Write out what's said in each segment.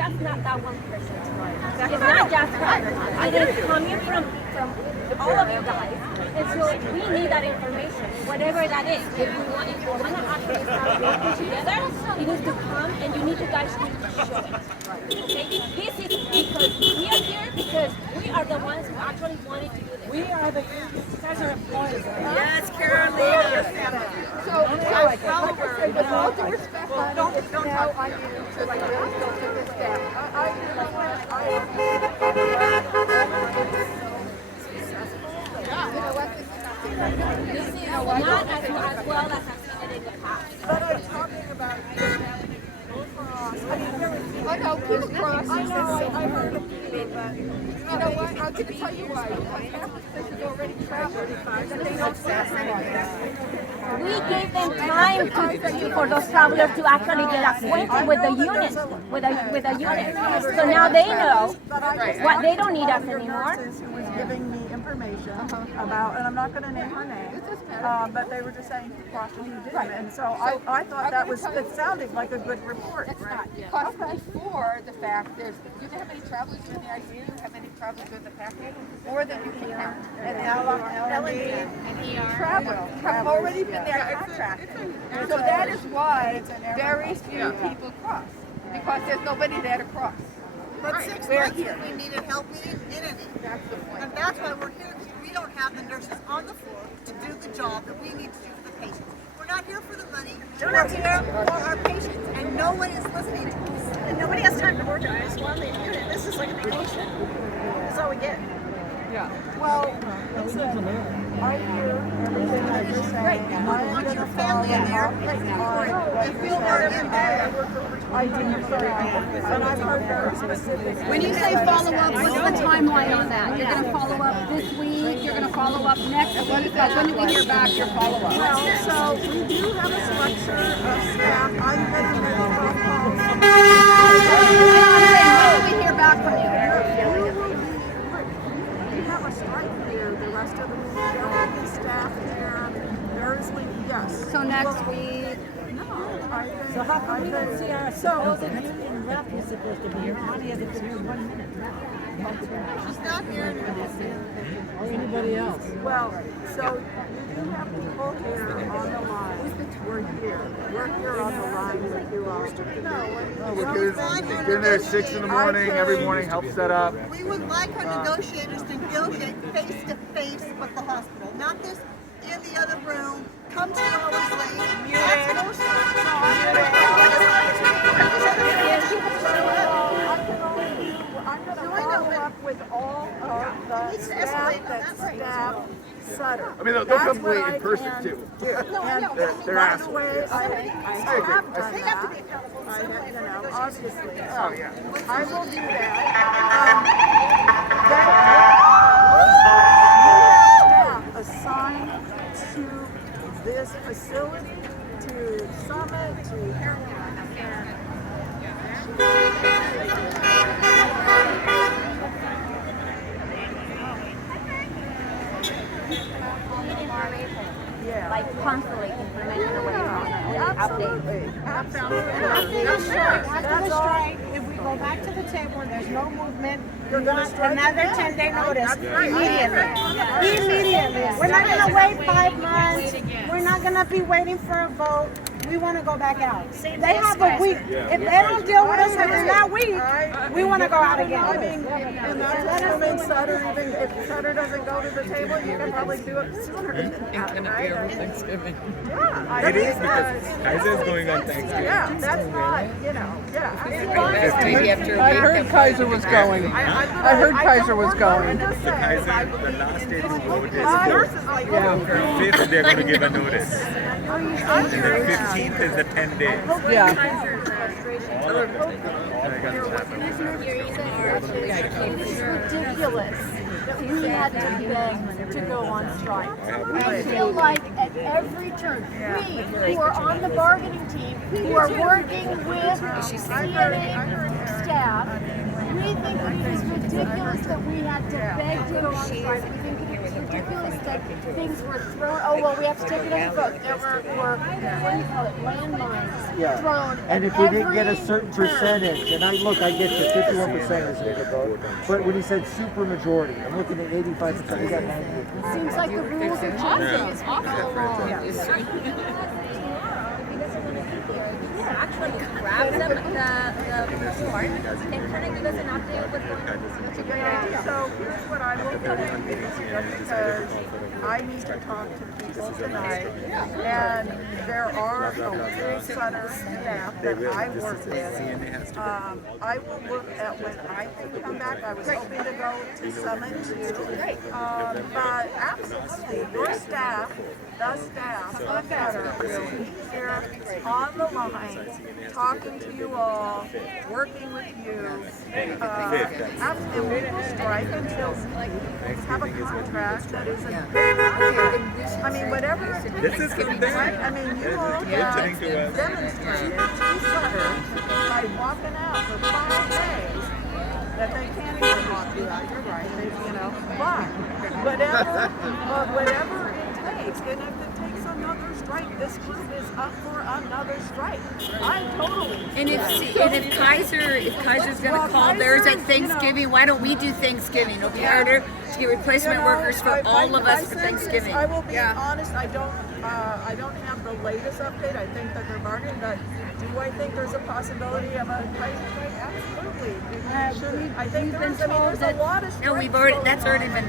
just not that one person. It's not just her. It is coming from all of you guys. And so we need that information, whatever that is. If we want to actually start working together, it needs to come, and you guys need to show it. Okay? This is because we are here because we are the ones who actually wanted to do this. We are the guys are employees. Yes, Carolina. So with all due respect, don't now I need to like really go to this back. This is not as well as I've seen it in the past. But I'm talking about I know people cross. I know. I heard of people, but you know what? I'm going to tell you why. Half the fish is already trapped. They don't We gave them time for those travelers to actually get acquainted with the unit, with the unit. So now they know what they don't need us anymore. Who was giving me information about, and I'm not going to name her name, but they were just saying who crossed and who didn't, and so I thought that was, it sounded like a good report. It's not. Because before the fact, do you know how many travelers are in the ICU? How many travelers are in the package? More than you can count. And L&D and Travel have already been there contracted. So that is why very few people cross. Because there's nobody there to cross. But 6 months we needed help, we didn't get any. That's the point. And that's why we're here, because we don't have the nurses on the floor to do the job that we need to do for the patients. We're not here for the money, we're here for our patients, and no one is listening to us. and nobody has time to organize one unit. This is like a vacation. That's all we get. Well, listen, I hear everything that you're saying. You don't want your family in there. You feel hurt in there. I do, and I've heard very specific. When you say follow up, what's the timeline on that? You're going to follow up this week, you're going to follow up next week. When do we hear back your follow up? Well, so we do have a structure of staff. I'm getting ready for a call. When do we hear back from you? We have a strike here. The rest of the week, there will be staff here. There's yes. So next week. So how come we don't see our supposed union rep who's supposed to be here? Honey hasn't been here 1 minute. She's not here. Or anybody else. Well, so you do have people here on the line. We're here. We're here on the line with you all. We're getting there at 6 in the morning, every morning, help set up. We would like our negotiators to negotiate face to face with the hospital, not this in the other room, come 2 hours late. That's I'm going to follow up with all of the staff that staff Sutter. I mean, they'll come late in person too. They're They're by the way, I have done that. They have to be accountable. I have, you know, obviously. Oh, yeah. I will do that. You have staff assigned to this facility, to Summit, to Like constantly information away from them. absolutely. After the strike, if we go back to the table and there's no movement, we want another 10-day notice immediately. Immediately. We're not going to wait 5 months. We're not going to be waiting for a vote. We want to go back out. They have a week. If they don't deal with us within that week, we want to go out again. I mean, and that's assuming Sutter, even if Sutter doesn't go to the table, you can probably do it sooner than that, right? Over Thanksgiving. Yeah, It is because Kaiser's going on Thanksgiving. yeah, that's not, you know, yeah. Maybe after a week. I heard Kaiser was going. I heard Kaiser was going. The Kaiser, the last day to vote is November 5th, they're going to give a notice. And the 15th is the 10 days. Yeah. All of them. All I got to happen. It's ridiculous that we had to beg to go on strike. I feel like at every turn, we who are on the bargaining team who are working with CNA staff. We think that it is ridiculous that we had to beg to go on strike. We think that it is ridiculous that things were thrown. Oh, well, we have to take it as a vote. There were what do you call it, landmines thrown. And if we didn't get a certain percentage, and I get you, 51% is a good vote. But when he said super majority, I'm looking at 85%. We got 90. It seems like the rules are changing as we go along. Actually grab them the report and kind of give us an update of what's going on. That's a great idea. So here's what I will tell you, because I need to talk to people tonight, and there are the whole center staff that I work with. I will look at when I can come back. I was hoping to go to Summit too. But absolutely, your staff, the staff of Center will be here on the line, talking to you all, working with you. And we will strike until we have a contract that is I mean, whatever it takes. This is from them. I mean, you all have demonstrated to Sutter by walking out for 5 days that they can't even walk you out. You're right, but whatever it takes, and if it takes another strike, this group is up for another strike. I totally. And if Kaiser's going to call theirs at Thanksgiving, why don't we do Thanksgiving? It'll be harder to get replacement workers for all of us for Thanksgiving. I will be honest. I don't have the latest update. I think that they're bargaining, but do I think there's a possibility of a Kaiser strike? Absolutely. I think there's a lot of strikes. No, that's already been.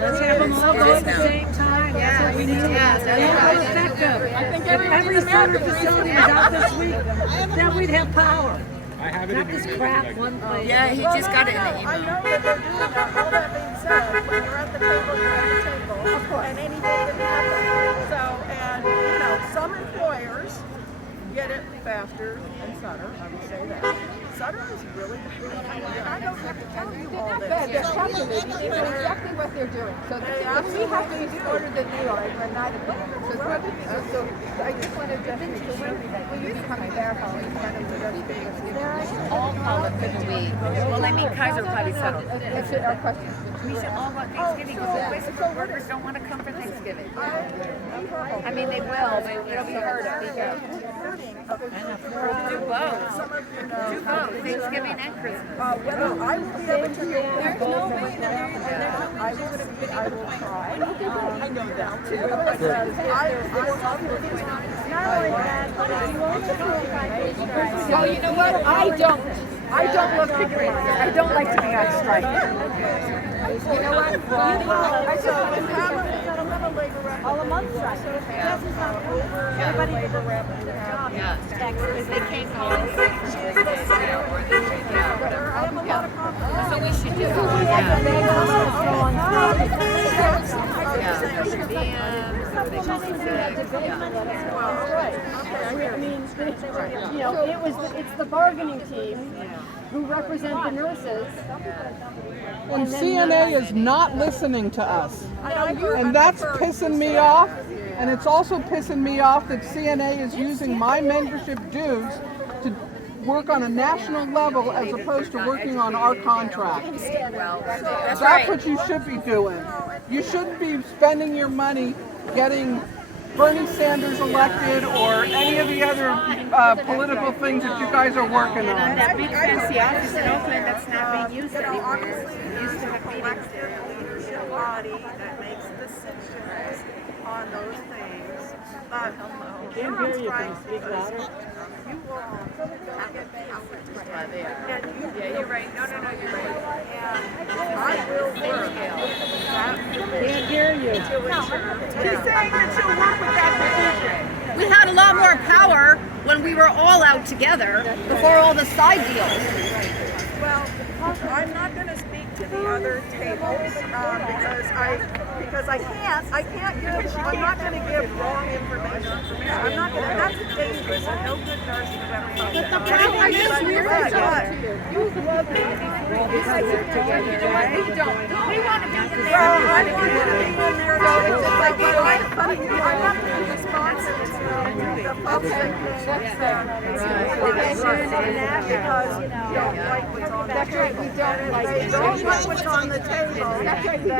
Let's have them all go at the same time. That's what we need. Effective. I think every center facility is out this week. Then we'd have power. I have it in This crap one place. Yeah, he just got it in the I email. know that they're doing that. All that being said, when you're at the table, you're at the table. Of course. And anything can happen. So, and some employers get it faster than Sutter. I would say that. Sutter is really and I don't have to tell you all this. They're shocking me. They know exactly what they're doing. So if we have to be smarter than they are, we're not at the So I just wanted to will you become a verify? All call it for the week. Well, I mean, Kaiser will probably settle. That's our question. We should all want Thanksgiving because the replacement workers don't want to come for Thanksgiving. I mean, they will, but it'll be harder. Do both. Do both, Thanksgiving and Christmas. Whether I will be able to make there's no way I will try. I know that too. Not only that, but if you want to do a 5-day strike. So you know what? I don't look particular. I don't like to be on strike. You know what? I said, have a labor rep. All a month strike. So if it doesn't come over, everybody labor rep in the job. Because they can't call it. I have a lot of confidence. So we should do it. It's the bargaining team who represent the nurses. And CNA is not listening to us. And that's pissing me off. And it's also pissing me off that CNA is using my membership dues to work on a national level as opposed to working on our contract. That's what you should be doing. You shouldn't be spending your money getting Bernie Sanders elected or any of the other political things that you guys are working on. And that big fancy office in Oakland that's not being used anymore. It used to have a collective leadership body that makes decisions on those things. But you're on strike because you will have to pay out. Yeah, you're right. No, you're right. And I will work. Can't hear you. She's saying that she'll work with that division. We had a lot more power when we were all out together before all the side deals. Well, I'm not going to speak to the other tables because I can't give. I'm not going to give wrong information. I'm not going to. That's dangerous. And no good nurse has ever done. But the problem is, You love me before. Because we're together. We don't. We want to be in there. Well, I want you to be in there too, but I'm not being responsive to the folks that because you don't like what's on the That's right, we don't like They it. don't like what's on the table. That's right, we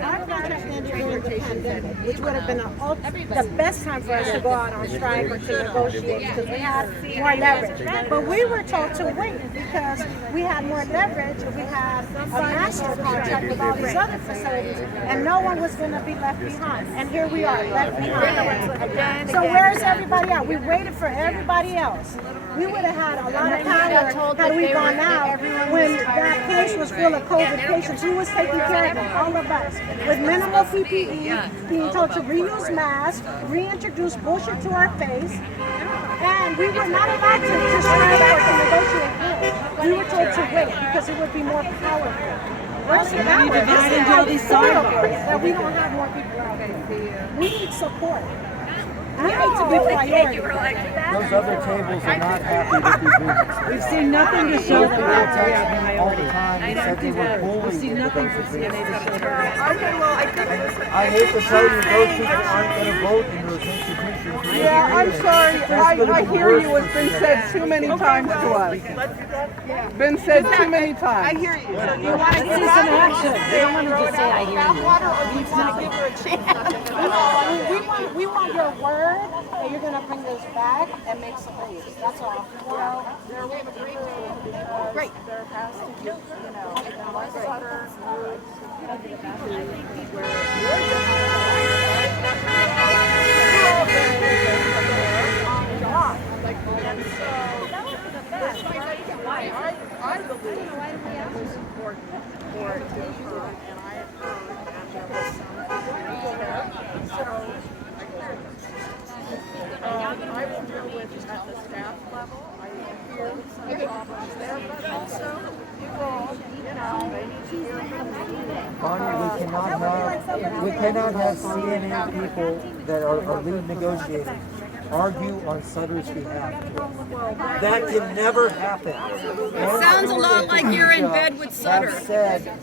Our contract ended during the pandemic, which would have been the best time for us to go out on strike or to negotiate because we had more leverage. But we were told to wait because we had more leverage if we had a master contract with all these other facilities, and no one was going to be left behind. And here we are, left behind. So where's everybody else? We waited for everybody else. We would have had a lot of power had we gone out when that place was full of COVID patients. Who was taking care of them? All of us. With minimal PPE, being told to reuse masks, reintroduce bullshit to our face, and we were not allowed to strike or to negotiate good. We were told to wait because it would be more powerful. Where's the power? This is how these that we don't have more people out there. We need support. We need to be priority. Those other tables are not happy with these movements. We've seen nothing to show that we're all the time. They said they were bullying. We've seen nothing from CNA to show that. Okay, well, I think I hate to tell you, those people aren't going to vote in those institutions. Yeah, I'm sorry. I hear you. It's been said too many times to us. Been said too many times. I hear you. So you want to See some action. We don't want to just say, I hear you. water, or do you want to give her a chance? We want your word that you're going to bring this back and make some waves. That's all. Well, there we have a great deal because Great. there has to be, unless Sutter moves to where you're and so I believe it was important for it to occur, and I have heard that there was some so I will deal with at the staff level. I hear some problems there, but also they need to hear Bonnie, we cannot have CNA people that are lead negotiators argue on Sutter's behalf. That can never happen. It sounds a lot like you're in bed with Sutter. Said,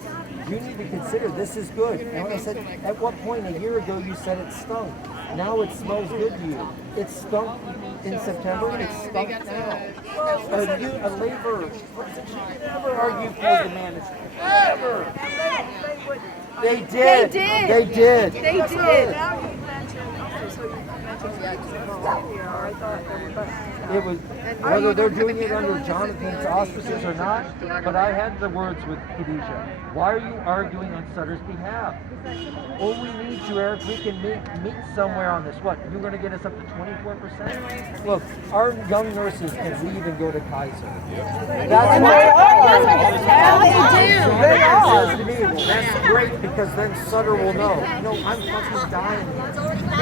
you need to consider this is good. And when I said, at what point a year ago you said it stunk? Now it smells good to you. It stunk in September, it stunk now. A labor should never argue for the management. Never. They did. They did. Now you mentioned, so you mentioned I thought they were it was, whether they're doing it under Jonathan's auspices or not, but I had the words with Khadijah. Why are you arguing on Sutter's behalf? Oh, we need you, Eric. We can meet somewhere on this. What, you're going to get us up to 24%? Look, our young nurses can leave and go to Kaiser. That's what they do. That's great because then Sutter will know. I'm fucking dying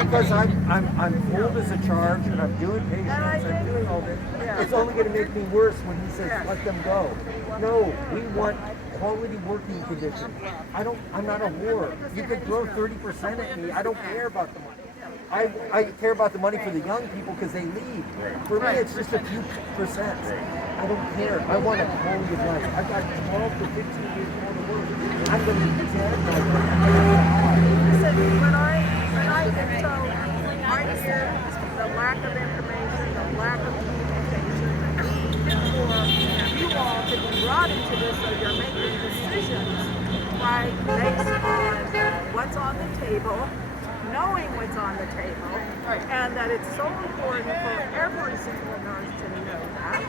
because I'm old as a charge and I'm doing patients. I'm doing all this. It's only going to make me worse when he says let them go. No, we want quality working conditions. I'm not a whore. You could throw 30% at me. I don't care about the money. I care about the money for the young people because they leave. For me, it's just a few percent. I don't care. I want a quality of life. I've got 12 to 15 years more to work. I'm going to be dead. Listen, when I hear the lack of information, the lack of communication, the need for you all to be brought into this so you're making decisions, right, based on what's on the table, knowing what's on the table, and that it's so important for every single nurse to know that.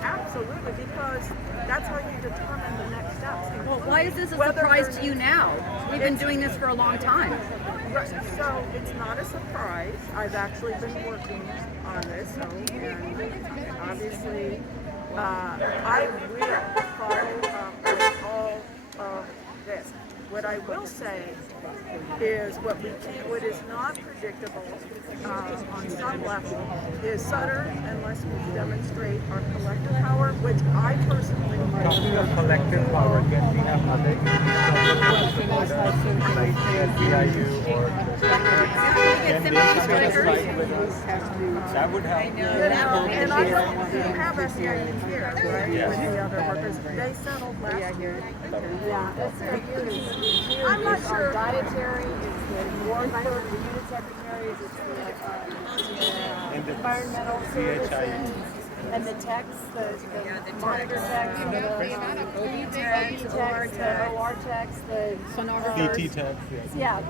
Absolutely, because that's how you determine the next steps. Well, why is this a surprise to you now? We've been doing this for a long time. So it's not a surprise. I've actually been working on this, and obviously I will follow up with all of this. What I will say is what is not predictable on some level is Sutter, unless we demonstrate our collective power, which I personally Talking of collective power, can we have other like CSBIU or get sympathy strikers. That would help. And I don't have SEIU here, right, Yes. with the other workers. They settled last year. I'm not sure. Dietary, it's the ward clerk, the unit secretaries, it's the environmental services, and the techs, the monitor techs, the OB techs, the OR techs, the sonographers. CT techs. Yeah.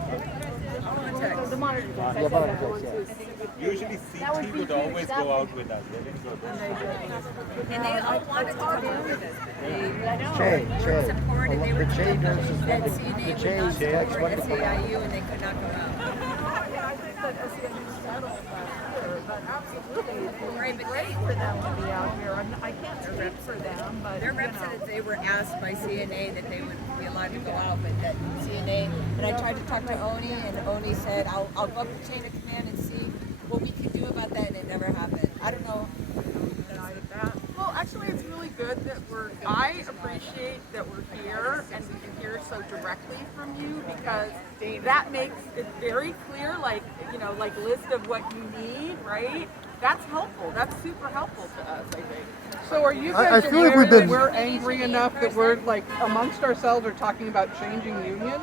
The monitor techs, I think that's the ones who. Usually CT would always go out with us. They didn't go with And they all wanted to come out with us. Jay, They supported, they were the Jay nurses, that the CNA would Jay not techs, support what the SEIU and they could not come out. I think that SEIU settled last year, but absolutely, it would Right, be but great for them to be out here. I can't speak for them, but Their rep said that they were asked by CNA that they would be allowed to go out, but that CNA, and I tried to talk to Oni, and Oni said, I'll go up the chain of command and see what we can do about that, and it never happened. I don't know. Well, actually, it's really good that I appreciate that we're here and we can hear so directly from you, because that makes it very clear, like list of what you need, right? That's helpful. That's super helpful to us, I think. So are you I guys feel like aware we've that been- we're angry enough that we're like amongst ourselves are talking about changing unions?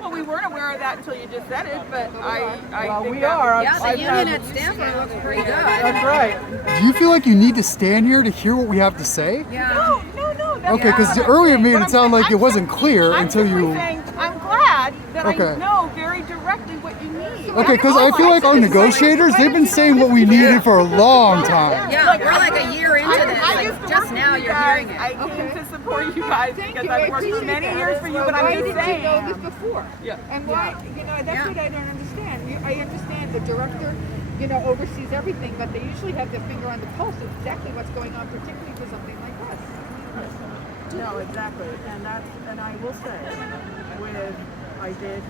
Well, we weren't aware of that until you just said it, but I Well, think we that are. Yeah, the I've union had- at Stanford looks pretty good. That's right. Do you feel like you need to stand here to hear what we have to say? Yeah. No. That's Okay, because not what I'm earlier saying. made What it I'm sound saying- like it wasn't clear I'm until simply you. saying, I'm glad that I Okay. know very directly what you need. Okay, because I feel like our negotiators, they've been saying what we needed for a long time. Yeah, we're like a year into this. I Like, used to just work now with you you're guys. hearing it. I came to support you guys because I've worked for many years for you, but I'm just saying. know this before? Yeah. And why, that's what I don't understand. I understand the director, oversees everything, but they usually have their finger on the pulse of exactly what's going on, particularly for something like us. No, exactly, and I will say, I did,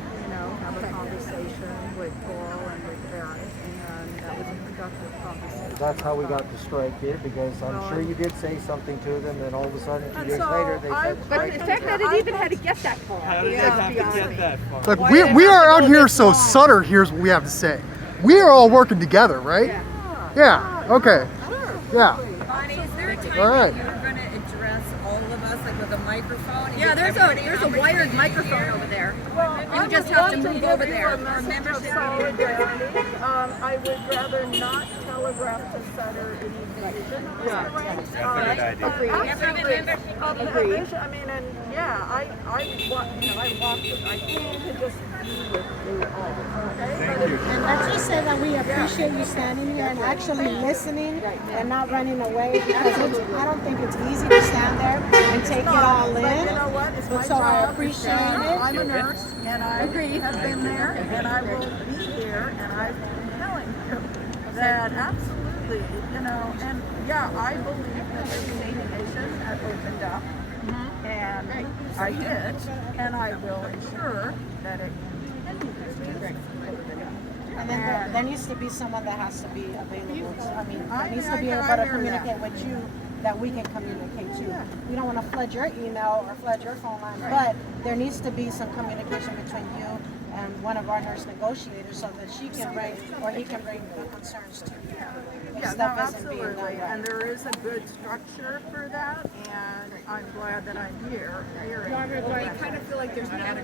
have a conversation with Coral and with Aaron, and that was a productive conversation. That's how we got to strike here, because I'm sure you did say something to them, and all of a sudden, 2 And days so later, they said But strike. the fact that it even had to get that far. How did it have to get that far? Like we are out here so Sutter hears what we have to say. We are all working together, right? Yeah. Okay. Yeah. Bonnie, is there a time All right. that you're going to address all of us, like with a microphone? and Yeah, give there's everybody a an wired opportunity? microphone over there. I You just would have to love move give over you there. a message of solidarity. I would rather not telegraph to Sutter any decision on this arrangement. That's a good idea. Absolutely. I mean, and I came to just be with you all, okay? Thank you. And let's just say that we appreciate you standing here and actually listening and not running away, because I don't think it's easy to stand there and take it all But you in. know what? It's my So I job. appreciate it. I'm a nurse, and I have been there, and I will be here, and I've been telling you that absolutely, and yeah, I believe that the communication had opened up, and I did, and I will ensure that it continues to open up. And then there needs to be someone that has to be available. I mean, there needs to be able I to hear communicate with you that we can communicate to. We don't want to flood your email or flood your phone line, but there needs to be some communication between you and one of our nurse negotiators so that she can bring, or he can bring the concerns to you. If Yeah, no, stuff isn't being done absolutely, right. and there is a good structure for that, and I'm glad that I'm here hearing. I kind of feel like there's not a